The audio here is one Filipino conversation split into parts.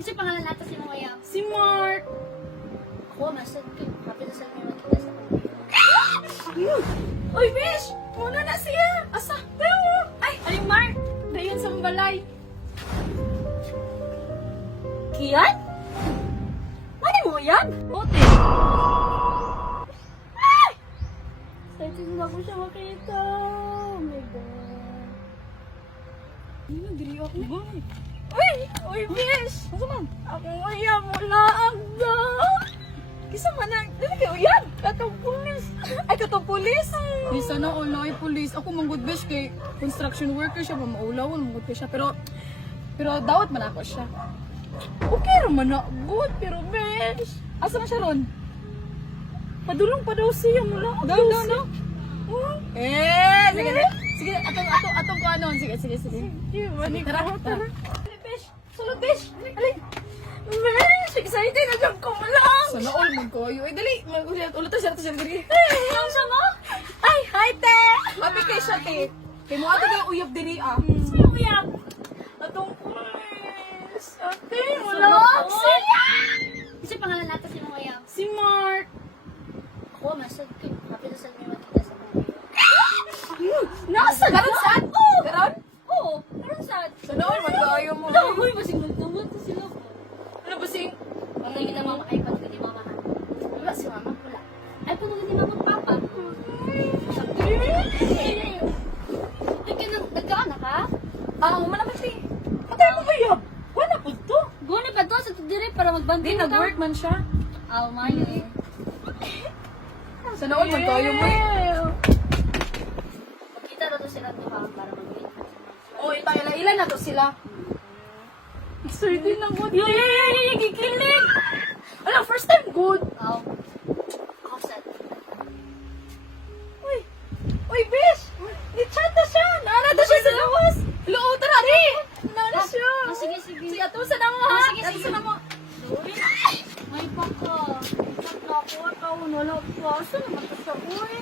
Kasi pangalan natin si Moya. Si Mark. Ako, masad ko. Kapit na sa mga makita sa pamilya. Uy, Bish! Muna na siya! Asa? Pero! Ay, aling Mark! Dayon sa balay. Kian? Mani mo yan? Ote. Ay! Excited na ako siya makita. Oh my God. Hindi na, diri ako. Uy! Uy, Bish! Asa man? Ako kaya mo laag na. Kisa man na, dili kayo yan! Katong pulis! Ay, katong pulis! Di sana all ay pulis. Ako manggod Bish kay construction worker siya, maulawan, manggod ko siya. Pero dawat man ako siya. Okay naman na, good, pero Bish! Asa na siya ron? Padulong pa daw siya mula. Daw. Sige. Sige, atong ko anon. Sige. Tara. Bish! Sulod, Bish! Alin! Mish! Excited na jump ko mo lang! Sana all magkayo. Eh, dali. Ulit siya dali. Ang sama? Ay, hi, te! Happy kay siya, te. Kay mo ato kayo uyab diri, ah. Sino mo yan? Atong pulis. Ate, Wala! wala. Sila! Kasi pangalan natin si Moya. Si Mark. Ako, masad ko. Kapit na sa mga makita sa pamilya. Nasa? Garon saan? Garon? Oo, parang sad. Sana all magkayo mo. Wala, huy, masing-magtawad na sila. Ano ba sing? Ang naging na mama, iPad ko ni mama ha. Wala si mama, wala. iPad ko ni mama at papa. Nagkaanak ka? Manaman, te. Patay mo kayo. Wala po to. Guni pa to sa tudire para Di, magbanding nag-work man siya. Aw, mayo eh. Sana all magkayo mo. Magkita na to sila to ha, para mag-wait. Oh, ilan na to sila? Excited na good. Gigiling! Alam, first time good. Aw. Ako sad. Uy, Bish! Ni-chat na siya! Naana na siya sa lawas! Hello, tara, di! Naana siya! Sige. Sige, atusan na mo, ha? Sige. Atusan na mo. Sorry. May baka. Chat na ako at ako wala pa. Saan naman to siya, uy?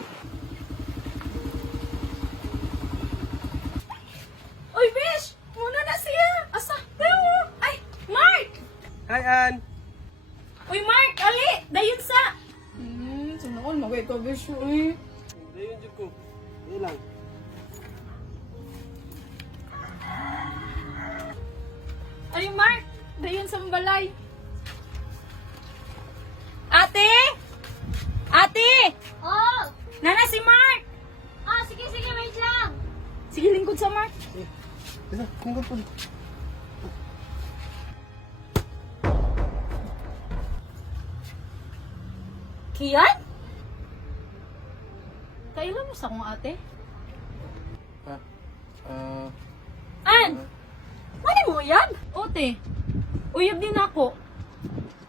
Uy, Bish! Muna na siya! Asa? Pero, ay, Mark! Hi, Ann! Uy, Mark! Ali! Dayon sa! Sana all magay ka, Bish, uy. Dayon dyan ko. Dayon lang. Ay, Mark! Dayon sa balay. Ate! Ate! Oh! Nana si Mark! Sige, wait lang. Sige, lingkod sa Mark. Isa, tingkod po. Kian? Kailan mo sa akong ate? An! Mani mo yan? Ote, uyab din ako.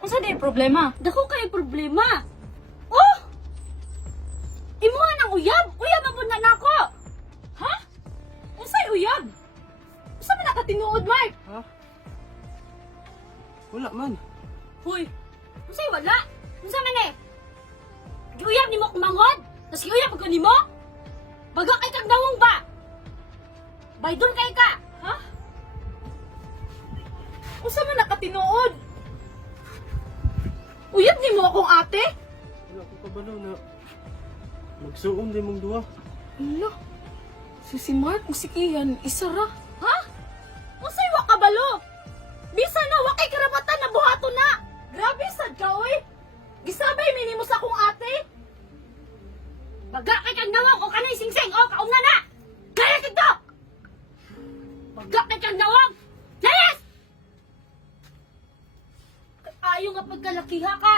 Kung saan yung problema? Dako kay problema. Oh! Imuha ng uyab. Uyab ang na nako. Ha? Kung saan uyab? Kung saan nakatinuod, Mark? Ha? Wala man. Huy, Unsay wala? Unsa man eh? Giuyab nimo kung manghod? Tas giuyab ko nimo? Baga kay kag dawong ba? Baydon kay ka. ha? Kung saan nakatinuod? Uyab ni mo akong ate? Wala ko kabalo na. Magsuon din mong duwa. Hala, si Mark, si Kian, isara. Ha? Unsay wa kabalo? Bisa na wa kay karapatan na buhato na. Grabe, sad ka, oy. Gisabay minimo sa akong ate. Baga kay kag dawong o kanay singsing o kauna na. Kaya kito. Baga kay kag dawong. Yes! Ayaw nga pagkalakiha ka.